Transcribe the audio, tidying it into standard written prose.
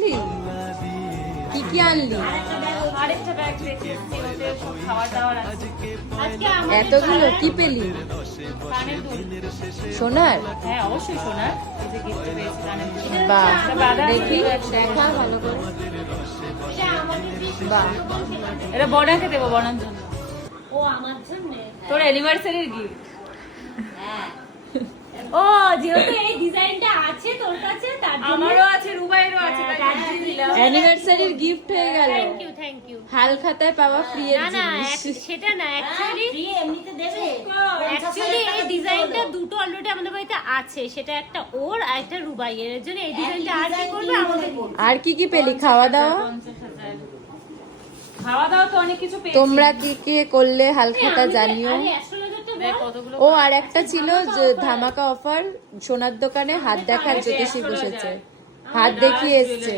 আসলি? কি কি আনলি? আরেকটা ব্যাগ রেখেছি, ওতে সব খাবার দাবার আছে। আজকে আমাদের এতগুলো কি পেলি? কানের দুল। সোনার? হ্যাঁ অবশ্যই সোনার। এই যে গিফট পেয়েছি কানের দুল। বাহ, এটা বাঁধা দেখি আছে। দেখা ভালো করে। বাহ, এটা বড়াকে দেবো বড়ার জন্য। ও আমার জন্য তোর অ্যানিভার্সারির গিফট। ও যেহেতু এই ডিজাইনটা আছে তোর কাছে তার জন্য আমারও আছে, রুবাইয়েরও আছে, তাই তার দিয়ে জন্য দিলাম। অ্যানিভার্সারির গিফট হয়ে গেল। থ্যাংক ইউ হাল খাতায় পাওয়া ফ্রি এর না না জিনিস। সেটা না অ্যাকচুয়ালি ফ্রি এমনিতে দেবে অ্যাকচুয়ালি এই ডিজাইনটা দুটো অলরেডি আমাদের বাড়িতে আছে, সেটা একটা ওর আর একটা রুবাইয়ের। এর জন্য এই ডিজাইনটা আর কি করবে আমাদের আর কি কি পেলি? খাওয়া দাওয়া? 50,000 খাওয়া দাওয়া তো অনেক কিছু পেয়েছি। তোমরা কি কি করলে হাল খাতা জানিও। আরে অ্যাস্ট্রোলজারটা দেখ বল কতগুলো ও আর একটা ছিল যে ধামাকা অফার, সোনার দোকানে হাত দেখার জ্যোতিষী বসেছে, হাত দেখিয়ে এসছে।